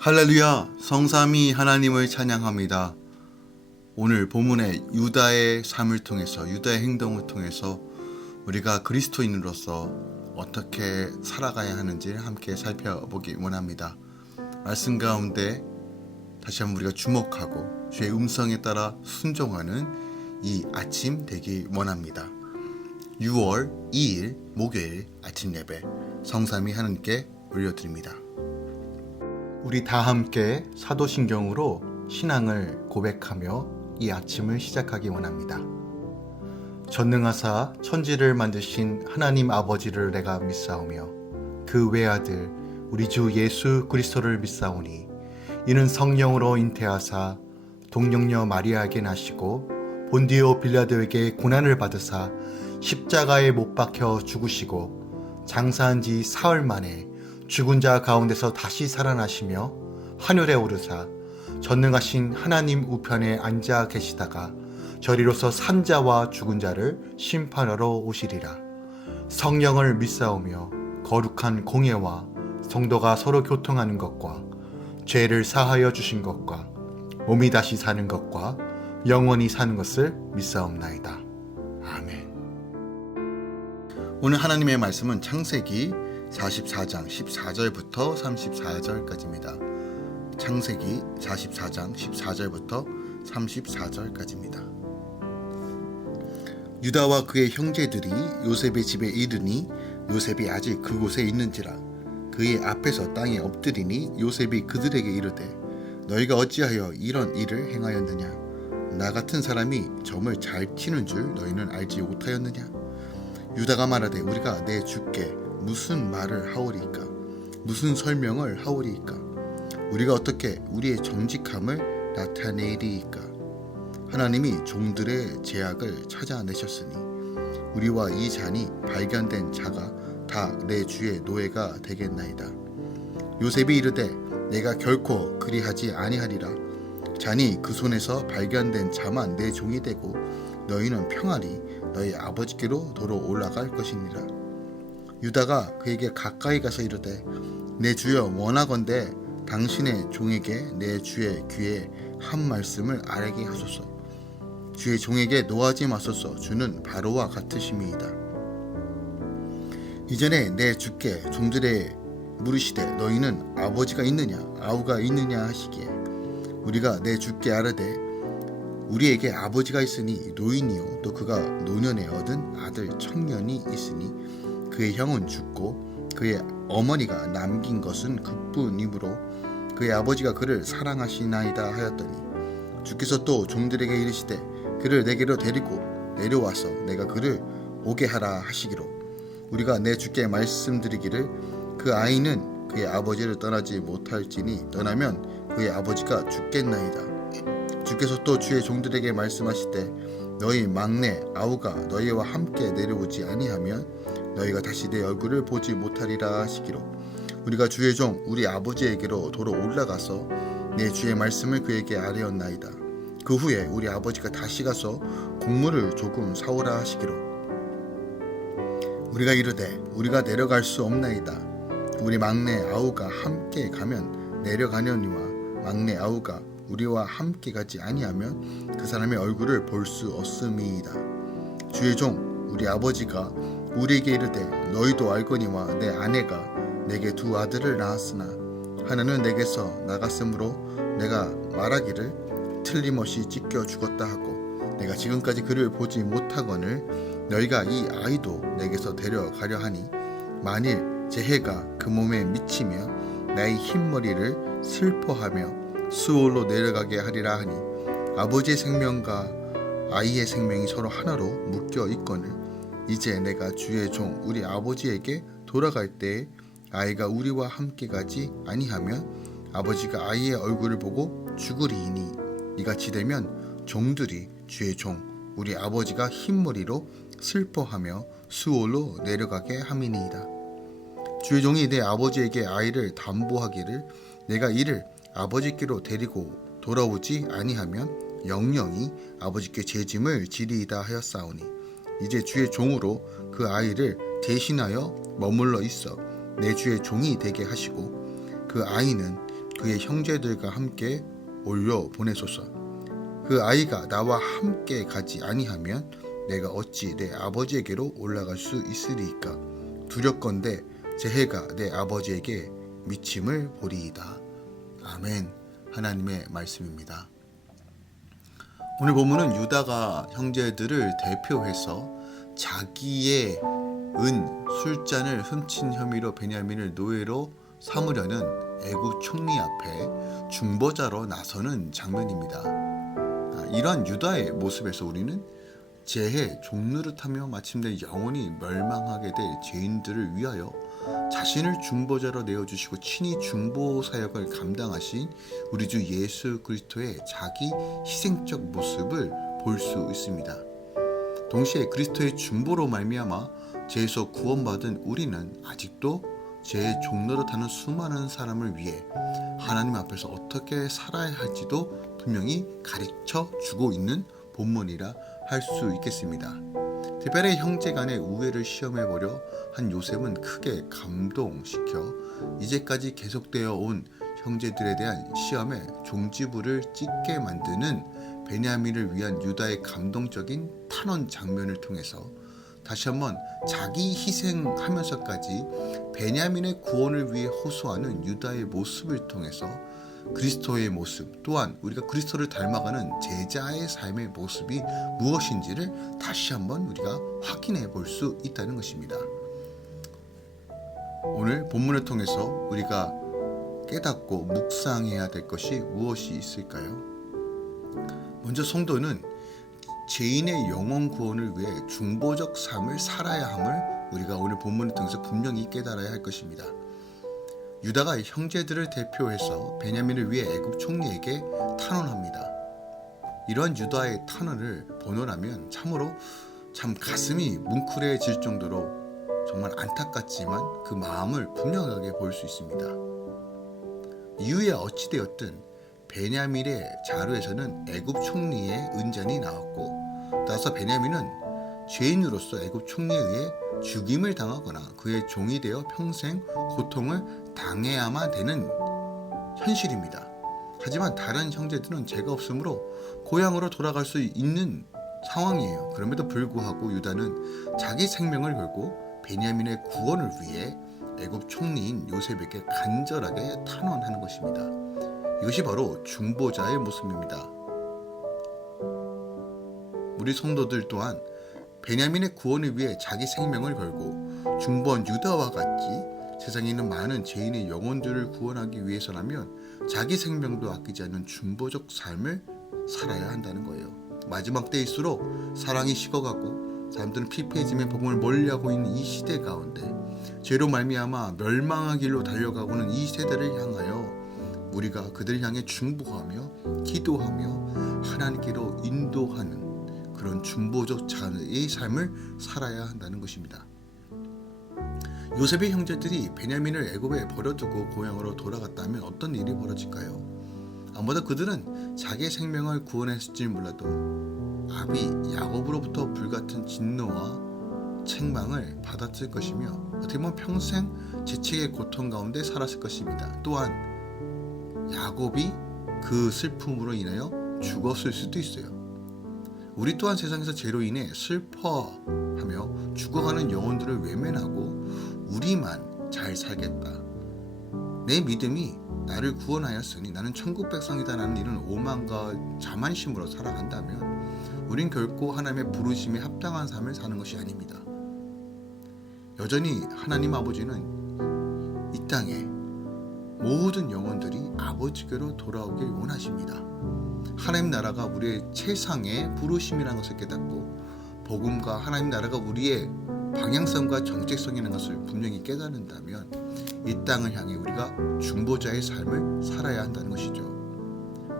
할렐루야! 성삼위 하나님을 찬양합니다. 오늘 본문의 유다의 삶을 통해서, 유다의 행동을 통해서 우리가 그리스도인으로서 어떻게 살아가야 하는지 함께 살펴보기 원합니다. 말씀 가운데 다시 한번 우리가 주목하고 주의 음성에 따라 순종하는 이 아침 되기 원합니다. 6월 2일 목요일 아침 예배 성삼위 하나님께 올려드립니다. 우리 다 함께 사도신경으로 신앙을 고백하며 이 아침을 시작하기 원합니다. 전능하사 천지를 만드신 하나님 아버지를 내가 믿사오며 그 외아들 우리 주 예수 그리스도를 믿사오니 이는 성령으로 잉태하사 동정녀 마리아에게 나시고 본디오 빌라도에게 고난을 받으사 십자가에 못 박혀 죽으시고 장사한 지 사흘 만에 죽은 자 가운데서 다시 살아나시며 하늘에 오르사 전능하신 하나님 우편에 앉아 계시다가 저리로서 산 자와 죽은 자를 심판하러 오시리라. 성령을 믿사오며 거룩한 공예와 성도가 서로 교통하는 것과 죄를 사하여 주신 것과 몸이 다시 사는 것과 영원히 사는 것을 믿사옵나이다. 아멘. 오늘 하나님의 말씀은 창세기 44장 14절부터 34절까지입니다. 창세기 44장 14절부터 34절까지입니다. 유다와 그의 형제들이 요셉의 집에 이르니 요셉이 아직 그곳에 있는지라 그의 앞에서 땅에 엎드리니 요셉이 그들에게 이르되 너희가 어찌하여 이런 일을 행하였느냐 나 같은 사람이 점을 잘 치는 줄 너희는 알지 못하였느냐. 유다가 말하되 우리가 내 주께 무슨 말을 하오리이까 무슨 설명을 하오리이까 우리가 어떻게 우리의 정직함을 나타내리이까. 하나님이 종들의 죄악을 찾아내셨으니 우리와 이 잔이 발견된 자가 다 내 주의 노예가 되겠나이다. 요셉이 이르되 내가 결코 그리하지 아니하리라. 잔이 그 손에서 발견된 자만 내 종이 되고 너희는 평안히 너희 아버지께로 도로 올라갈 것이니라. 유다가 그에게 가까이 가서 이르되 내 주여 원하건대 당신의 종에게 내 주의 귀에 한 말씀을 아뢰게 하소서. 주의 종에게 노하지 마소서. 주는 바로와 같으심이이다. 이전에 내 주께 종들의 물으시되 너희는 아버지가 있느냐 아우가 있느냐 하시기에 우리가 내 주께 아뢰되 우리에게 아버지가 있으니 노인이요 또 그가 노년에 얻은 아들 청년이 있으니 그의 형은 죽고 그의 어머니가 남긴 것은 그뿐이므로 그의 아버지가 그를 사랑하시나이다 하였더니 주께서 또 종들에게 이르시되 그를 내게로 데리고 내려와서 내가 그를 오게 하라 하시기로 우리가 내 주께 말씀드리기를 그 아이는 그의 아버지를 떠나지 못할지니 떠나면 그의 아버지가 죽겠나이다. 주께서 또 주의 종들에게 말씀하시되 너희 막내 아우가 너희와 함께 내려오지 아니하면 너희가 다시 내 얼굴을 보지 못하리라 하시기로 우리가 주의 종 우리 아버지에게로 도로 올라가서 내 주의 말씀을 그에게 아뢰었나이다. 그 후에 우리 아버지가 다시 가서 곡물을 조금 사오라 하시기로 우리가 이르되 우리가 내려갈 수 없나이다. 우리 막내 아우가 함께 가면 내려가려니와 막내 아우가 우리와 함께 가지 아니하면 그 사람의 얼굴을 볼 수 없음이이다. 주의 종 우리 아버지가 우리에게 이르되 너희도 알거니와 내 아내가 내게 두 아들을 낳았으나 하나는 내게서 나갔으므로 내가 말하기를 틀림없이 찢겨 죽었다 하고 내가 지금까지 그를 보지 못하거늘 너희가 이 아이도 내게서 데려가려 하니 만일 제 해가 그 몸에 미치며 나의 흰머리를 슬퍼하며 수올로 내려가게 하리라 하니 아버지의 생명과 아이의 생명이 서로 하나로 묶여 있거늘 이제 내가 주의 종 우리 아버지에게 돌아갈 때에 아이가 우리와 함께 가지 아니하면 아버지가 아이의 얼굴을 보고 죽으리이니 이같이 되면 종들이 주의 종 우리 아버지가 흰머리로 슬퍼하며 수올로 내려가게 함이니이다. 주의 종이 내 아버지에게 아이를 담보하기를 내가 이를 아버지께로 데리고 돌아오지 아니하면 영영이 아버지께 죄짐을 지리이다 하였사오니 이제 주의 종으로 그 아이를 대신하여 머물러 있어 내 주의 종이 되게 하시고 그 아이는 그의 형제들과 함께 올려 보내소서. 그 아이가 나와 함께 가지 아니하면 내가 어찌 내 아버지에게로 올라갈 수 있으리이까. 두렵건대 제 해가 내 아버지에게 미침을 보리이다. 아멘. 하나님의 말씀입니다. 오늘 본문은 유다가 형제들을 대표해서 자기의 술잔을 훔친 혐의로 베냐민을 노예로 삼으려는 애굽 총리 앞에 중보자로 나서는 장면입니다. 이러한 유다의 모습에서 우리는 재해 종노릇하며 마침내 영원히 멸망하게 될 죄인들을 위하여 자신을 중보자로 내어주시고 친히 중보 사역을 감당하신 우리 주 예수 그리스도의 자기 희생적 모습을 볼 수 있습니다. 동시에 그리스도의 중보로 말미암아 죄에서 구원받은 우리는 아직도 죄의 종노릇하는 수많은 사람을 위해 하나님 앞에서 어떻게 살아야 할지도 분명히 가르쳐 주고 있는 본문이라 할 수 있겠습니다. 특별히 형제 간의 우애를 시험해보려 한 요셉은 크게 감동시켜 이제까지 계속되어 온 형제들에 대한 시험에 종지부를 찍게 만드는 베냐민을 위한 유다의 감동적인 탄원 장면을 통해서 다시 한번 자기 희생하면서까지 베냐민의 구원을 위해 호소하는 유다의 모습을 통해서 그리스도의 모습 또한 우리가 그리스도를 닮아가는 제자의 삶의 모습이 무엇인지를 다시 한번 우리가 확인해 볼 수 있다는 것입니다. 오늘 본문을 통해서 우리가 깨닫고 묵상해야 될 것이 무엇이 있을까요? 먼저 성도는 죄인의 영혼 구원을 위해 중보적 삶을 살아야 함을 우리가 오늘 본문을 통해서 분명히 깨달아야 할 것입니다. 유다가 형제들을 대표해서 베냐민을 위해 애굽 총리에게 탄원합니다. 이러한 유다의 탄원을 보노라면 참으로 참 가슴이 뭉클해질 정도로 정말 안타깝지만 그 마음을 분명하게 볼 수 있습니다. 이후에 어찌되었든 베냐민의 자루에서는 애굽 총리의 은잔이 나왔고 따라서 베냐민은 죄인으로서 애굽 총리에 의해 죽임을 당하거나 그의 종이 되어 평생 고통을 당해야만 되는 현실입니다. 하지만 다른 형제들은 죄가 없으므로 고향으로 돌아갈 수 있는 상황이에요. 그럼에도 불구하고 유다는 자기 생명을 걸고 베냐민의 구원을 위해 애굽 총리인 요셉에게 간절하게 탄원하는 것입니다. 이것이 바로 중보자의 모습입니다. 우리 성도들 또한 베냐민의 구원을 위해 자기 생명을 걸고 중보한 유다와 같이 세상에 있는 많은 죄인의 영혼들을 구원하기 위해서라면 자기 생명도 아끼지 않는 중보적 삶을 살아야 한다는 거예요. 마지막 때일수록 사랑이 식어가고 사람들은 피폐해짐의 복음을 멀리하고 있는 이 시대 가운데 죄로 말미암아 멸망하길로 달려가고는 이 세대를 향하여 우리가 그들을 향해 중보하며 기도하며 하나님께로 인도하는 그런 중보적 자의 삶을 살아야 한다는 것입니다. 요셉의 형제들이 베냐민을 애굽에 버려두고 고향으로 돌아갔다면 어떤 일이 벌어질까요? 아마도 그들은 자기의 생명을 구원했을지 몰라도 아비 야곱으로부터 불같은 진노와 책망을 받았을 것이며 어떻게 보면 평생 재책의 고통 가운데 살았을 것입니다. 또한 야곱이 그 슬픔으로 인하여 죽었을 수도 있어요. 우리 또한 세상에서 죄로 인해 슬퍼하며 죽어가는 영혼들을 외면하고 우리만 잘 살겠다. 내 믿음이 나를 구원하였으니 나는 천국 백성이다라는 이런 오만과 자만심으로 살아간다면 우린 결코 하나님의 부르심에 합당한 삶을 사는 것이 아닙니다. 여전히 하나님 아버지는 이 땅에 모든 영혼들이 아버지께로 돌아오길 원하십니다. 하나님 나라가 우리의 최상의 부르심이라는 것을 깨닫고 복음과 하나님 나라가 우리의 방향성과 정체성이라는 것을 분명히 깨닫는다면 이 땅을 향해 우리가 중보자의 삶을 살아야 한다는 것이죠.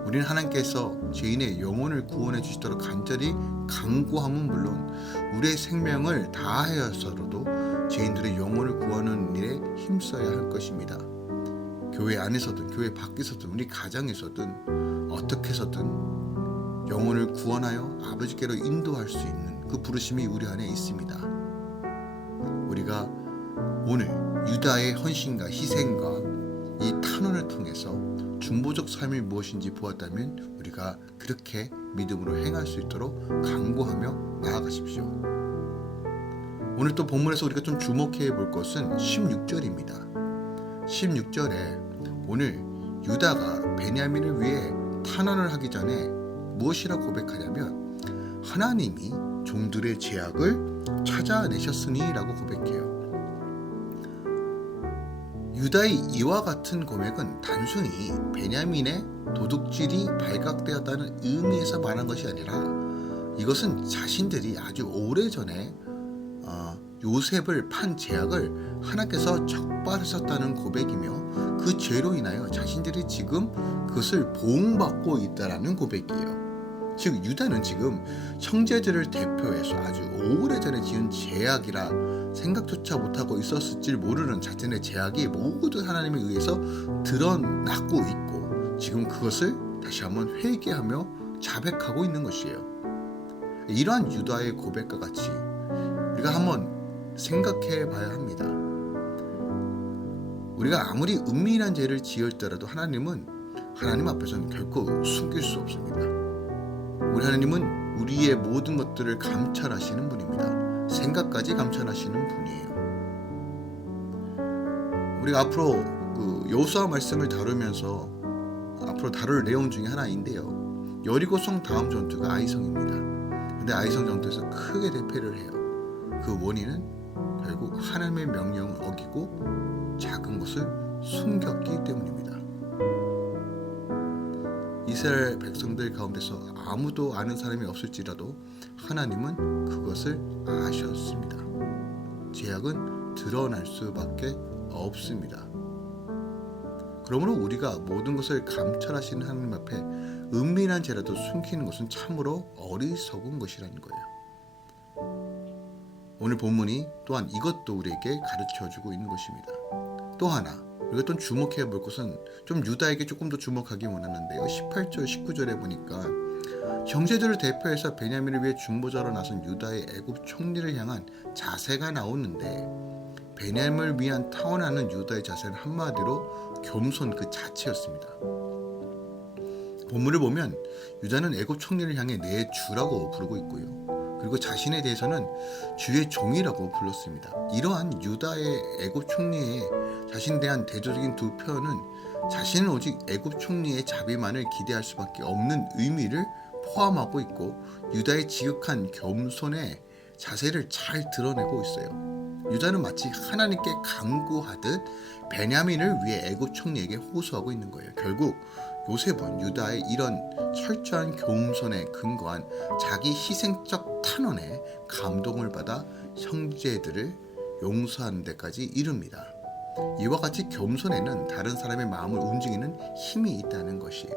우리는 하나님께서 죄인의 영혼을 구원해 주시도록 간절히 간구함은 물론 우리의 생명을 다하여서라도 죄인들의 영혼을 구하는 일에 힘써야 할 것입니다. 교회 안에서든 교회 밖에서든 우리 가정에서든 어떻게 해서든 영혼을 구원하여 아버지께로 인도할 수 있는 그 부르심이 우리 안에 있습니다. 우리가 오늘 유다의 헌신과 희생과 이 탄원을 통해서 중보적 삶이 무엇인지 보았다면 우리가 그렇게 믿음으로 행할 수 있도록 강구하며 나아가십시오. 오늘 또 본문에서 우리가 좀 주목해 볼 것은 16절입니다. 16절에 오늘 유다가 베냐민을 위해 탄원을 하기 전에 무엇이라고 고백하냐면 하나님이 종들의 죄악을 찾아내셨으니 라고 고백해요. 유다의 이와 같은 고백은 단순히 베냐민의 도둑질이 발각되었다는 의미에서 말한 것이 아니라 이것은 자신들이 아주 오래전에 요셉을 판 죄악을 하나님께서 적발하셨다는 고백이며 그 죄로 인하여 자신들이 지금 그것을 보응받고 있다라는 고백이에요. 즉 유다는 지금 형제들을 대표해서 아주 오래전에 지은 죄악이라 생각조차 못하고 있었을지 모르는 자신의 죄악이 모두 하나님에 의해서 드러나고 있고 지금 그것을 다시 한번 회개하며 자백하고 있는 것이에요. 이러한 유다의 고백과 같이 우리가 한번 생각해 봐야 합니다. 우리가 아무리 은밀한 죄를 지을더라도 하나님 앞에서는 결코 숨길 수 없습니다. 우리 하나님은 우리의 모든 것들을 감찰하시는 분입니다. 생각까지 감찰하시는 분이에요. 우리가 앞으로 여호수아 말씀을 다루면서 앞으로 다룰 내용 중에 하나인데요. 여리고성 다음 전투가 아이성입니다. 근데 아이성 전투에서 크게 대패를 해요. 그 원인은 결국 하나님의 명령을 어기고 작은 것을 숨겼기 때문입니다. 이스라엘 백성들 가운데서 아무도 아는 사람이 없을지라도 하나님은 그것을 아셨습니다. 죄악은 드러날 수밖에 없습니다. 그러므로 우리가 모든 것을 감찰하시는 하나님 앞에 은밀한 죄라도 숨기는 것은 참으로 어리석은 것이라는 거예요. 오늘 본문이 또한 이것도 우리에게 가르쳐주고 있는 것입니다. 또 하나 우리가 또 주목해 볼 것은 좀 유다에게 조금 더 주목하기 원하는데요. 18절 19절에 보니까 형제들을 대표해서 베냐민을 위해 중보자로 나선 유다의 애굽 총리를 향한 자세가 나오는데 베냐민을 위한 타원하는 유다의 자세는 한마디로 겸손 그 자체였습니다. 본문을 보면 유다는 애굽 총리를 향해 내 주라고 부르고 있고요. 그리고 자신에 대해서는 주의 종이라고 불렀습니다. 이러한 유다의 애굽 총리의 자신에 대한 대조적인 두 표현은 자신은 오직 애굽 총리의 자비만을 기대할 수밖에 없는 의미를 포함하고 있고 유다의 지극한 겸손의 자세를 잘 드러내고 있어요. 유다는 마치 하나님께 간구하듯 베냐민을 위해 애굽 총리에게 호소하고 있는 거예요. 결국 요셉은 유다의 이런 철저한 겸손에 근거한 자기 희생적 탄원에 감동을 받아 형제들을 용서하는 데까지 이릅니다. 이와 같이 겸손에는 다른 사람의 마음을 움직이는 힘이 있다는 것이에요.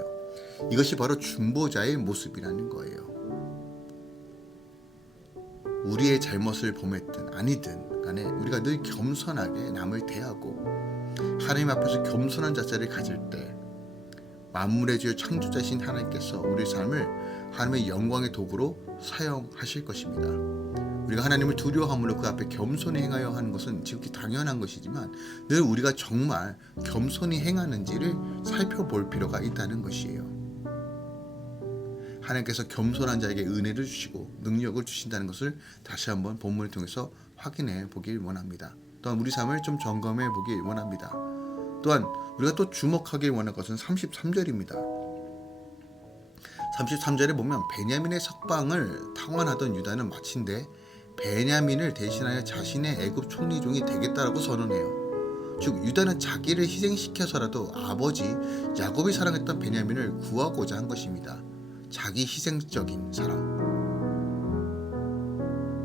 이것이 바로 중보자의 모습이라는 거예요. 우리의 잘못을 범했든 아니든 간에 우리가 늘 겸손하게 남을 대하고 하나님 앞에서 겸손한 자세를 가질 때 만물의 주 창조자신 하나님께서 우리 삶을 하나님의 영광의 도구로 사용하실 것입니다. 우리가 하나님을 두려워함으로 그 앞에 겸손히 행하여 하는 것은 지극히 당연한 것이지만 늘 우리가 정말 겸손히 행하는지를 살펴볼 필요가 있다는 것이에요. 하나님께서 겸손한 자에게 은혜를 주시고 능력을 주신다는 것을 다시 한번 본문을 통해서 확인해 보길 원합니다. 또한 우리 삶을 좀 점검해 보길 원합니다. 또한 우리가 또 주목하길 원할 것은 33절입니다. 33절에 보면 베냐민의 석방을 탕원하던 유다는 마침내 베냐민을 대신하여 자신의 애굽 총리종이 되겠다라고 선언해요. 즉 유다는 자기를 희생시켜서라도 아버지 야곱이 사랑했던 베냐민을 구하고자 한 것입니다. 자기 희생적인 사랑,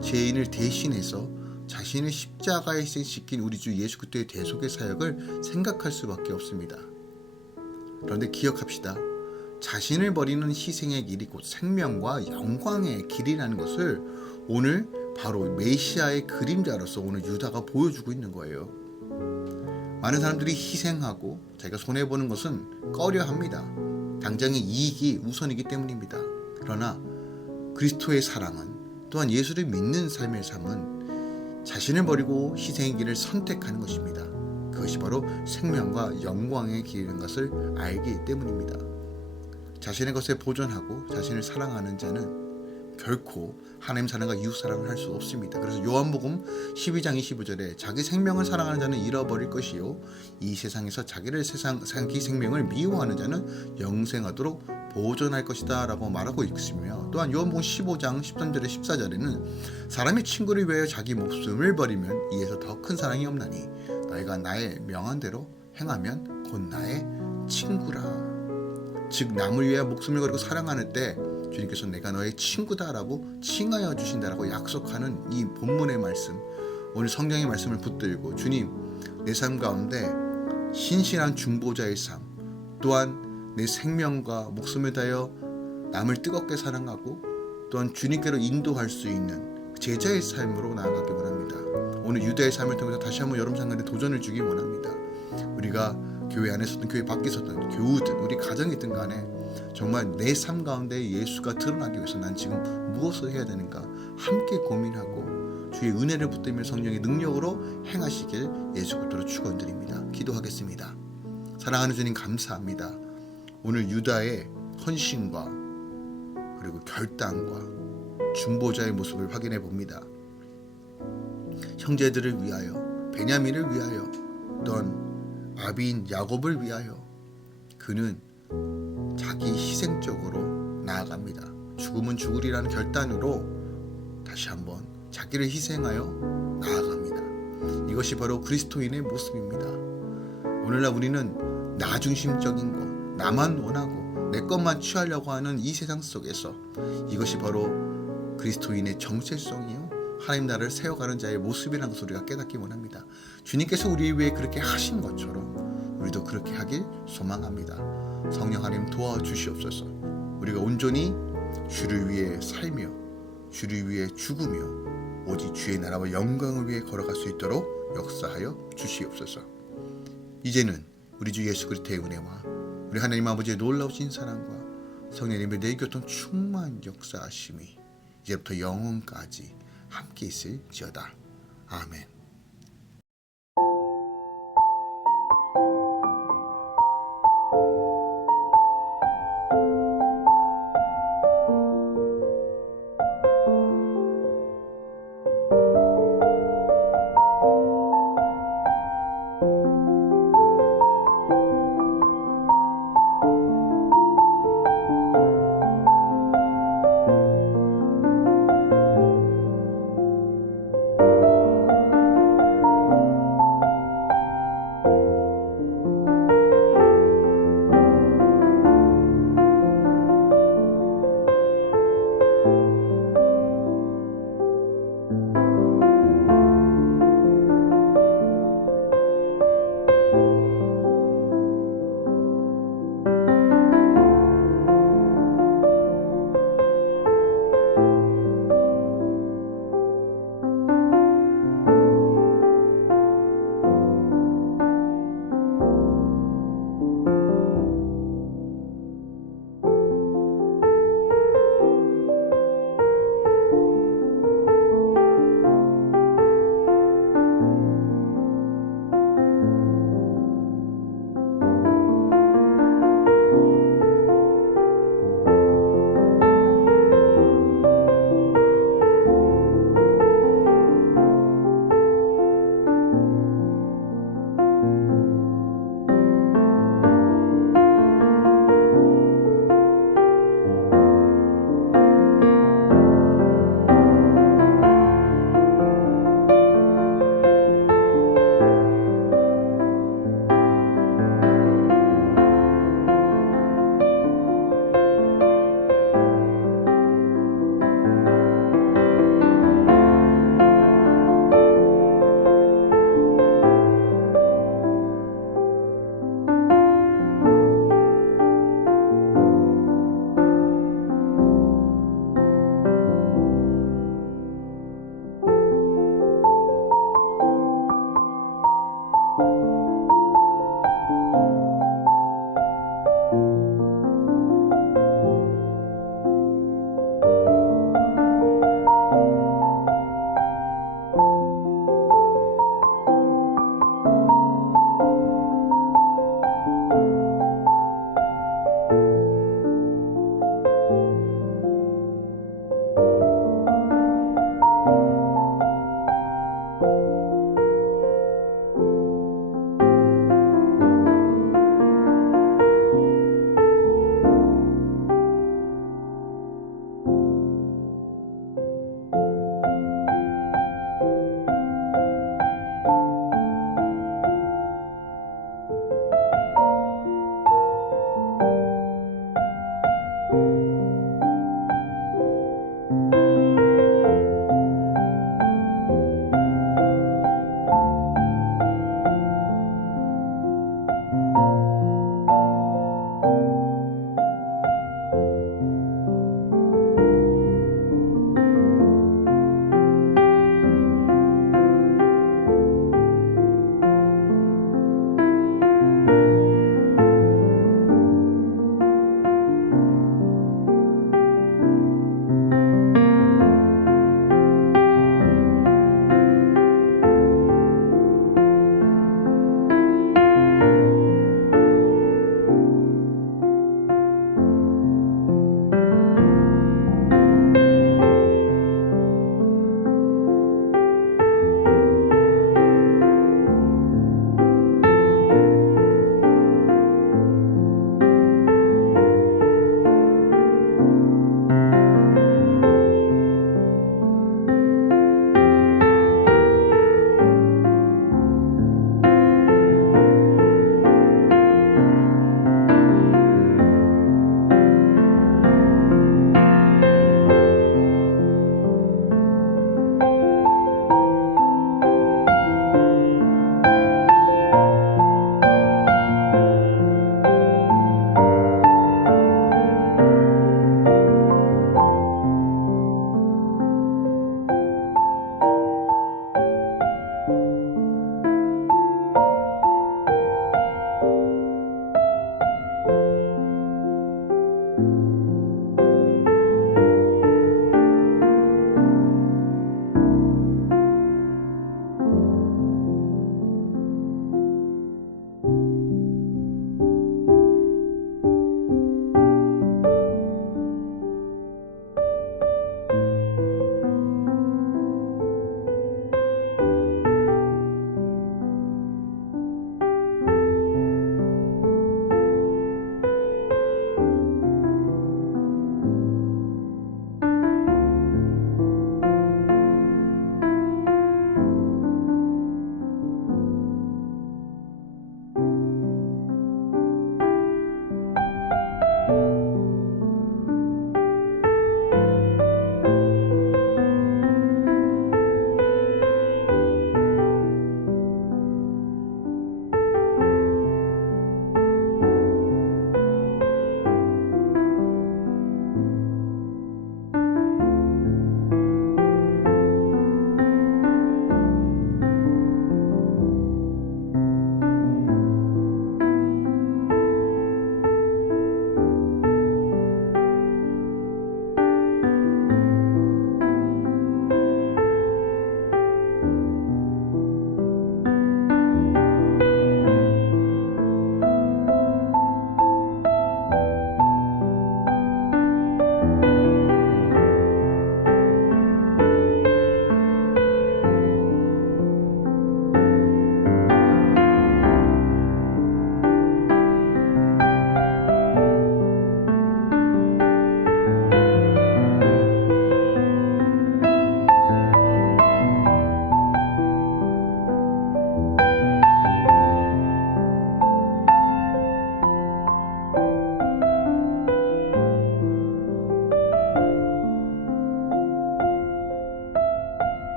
죄인을 대신해서 자신을 십자가에 희생시킨 우리 주 예수 그리스도의 대속의 사역을 생각할 수밖에 없습니다. 그런데 기억합시다. 자신을 버리는 희생의 길이 곧 생명과 영광의 길이라는 것을 오늘 바로 메시아의 그림자로서 오늘 유다가 보여주고 있는 거예요. 많은 사람들이 희생하고 자기가 손해보는 것은 꺼려합니다. 당장의 이익이 우선이기 때문입니다. 그러나 그리스도의 사랑은 또한 예수를 믿는 삶의 삶은 자신을 버리고 희생의 길을 선택하는 것입니다. 그것이 바로 생명과 영광에 기르는 것을 알기 때문입니다. 자신의 것에 보존하고 자신을 사랑하는 자는 결코 하나님 사랑과 이웃 사랑을 할 수 없습니다. 그래서 요한복음 12장 25절에 자기 생명을 사랑하는 자는 잃어버릴 것이요 이 세상에서 자기 생명을 미워하는 자는 영생하도록 보존할 것이다 라고 말하고 있으며, 또한 요한복음 15장 13절에 14절에는 사람이 친구를 위하여 자기 목숨을 버리면 이에서 더 큰 사랑이 없나니 너희가 나의 명한 대로 행하면 곧 나의 친구라. 즉 남을 위하여 목숨을 걸고 사랑하는 때 주님께서 내가 너의 친구다라고 칭하여 주신다라고 약속하는 이 본문의 말씀, 오늘 성경의 말씀을 붙들고 주님, 내 삶 가운데 신실한 중보자의 삶, 또한 내 생명과 목숨을 다하여 남을 뜨겁게 사랑하고 또한 주님께로 인도할 수 있는 제자의 삶으로 나아가기 원합니다. 오늘 유대의 삶을 통해서 다시 한번 여러분 상간에 도전을 주기 원합니다. 우리가 교회 안에서든 교회 밖에서든 교우든 우리 가정이든 간에 정말 내 삶 가운데 예수가 드러나기 위해서 난 지금 무엇을 해야 되는가 함께 고민하고 주의 은혜를 붙들며 성령의 능력으로 행하시길 예수 그리스도로 축원드립니다. 기도하겠습니다. 사랑하는 주님 감사합니다. 오늘 유다의 헌신과 그리고 결단과 중보자의 모습을 확인해 봅니다. 형제들을 위하여, 베냐민을 위하여, 또한 아비인 야곱을 위하여 그는 자기 희생적으로 나아갑니다. 죽으면 죽으리라는 결단으로 다시 한번 자기를 희생하여 나아갑니다. 이것이 바로 그리스도인의 모습입니다. 오늘날 우리는 나 중심적인 것, 나만 원하고 내 것만 취하려고 하는 이 세상 속에서 이것이 바로 그리스도인의 정체성이요 하나님 나라를 세워가는 자의 모습이라는 것을 우리가 깨닫기 원합니다. 주님께서 우리 위해 그렇게 하신 것처럼 우리도 그렇게 하길 소망합니다. 성령 하나님 도와주시옵소서. 우리가 온전히 주를 위해 살며 주를 위해 죽으며 오직 주의 나라와 영광을 위해 걸어갈 수 있도록 역사하여 주시옵소서. 이제는 우리 주 예수 그리스도의 은혜와 우리 하나님 아버지의 놀라우신 사랑과 성령님의 내교통 충만 역사하심이 이제부터 영원까지 함께 있을지어다. 아멘.